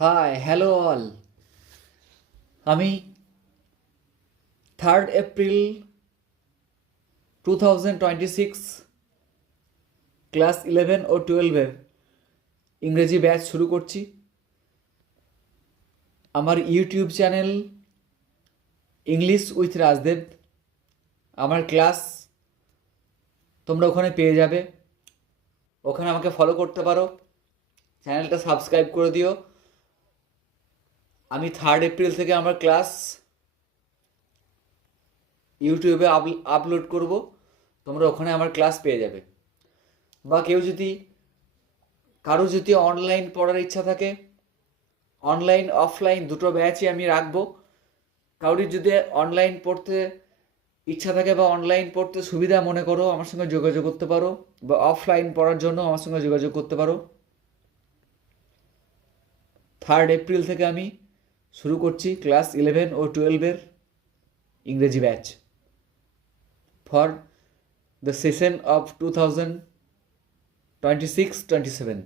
Hi hello all. আমি 3 April 2026 class 11 ও 12-এর ইংরেজি batch শুরু করছি। আমার YouTube channel English with Rajdev, আমার ক্লাস তোমরা ওখানে পেয়ে যাবে। ওখানে আমাকে ফলো করতে পারো, চ্যানেলটা সাবস্ক্রাইব করে দিও। আমি 3 এপ্রিল থেকে আমার ক্লাস ইউটিউবে আপলোড করব, তোমরা ওখানে আমার ক্লাস পেয়ে যাবে। বা কারো যদি অনলাইন পড়ার ইচ্ছা থাকে, অনলাইন অফলাইন দুটো ব্যাচই আমি রাখবো। কারোর যদি অনলাইন পড়তে ইচ্ছা থাকে বা অনলাইন পড়তে সুবিধা মনে করো, আমার সঙ্গে যোগাযোগ করতে পারো, বা অফলাইন পড়ার জন্য আমার সঙ্গে যোগাযোগ করতে পারো। 3 এপ্রিল থেকে আমি শুরু করছি ক্লাস 11 ও 12-এর ইংরেজি batch for the session of 2026-27।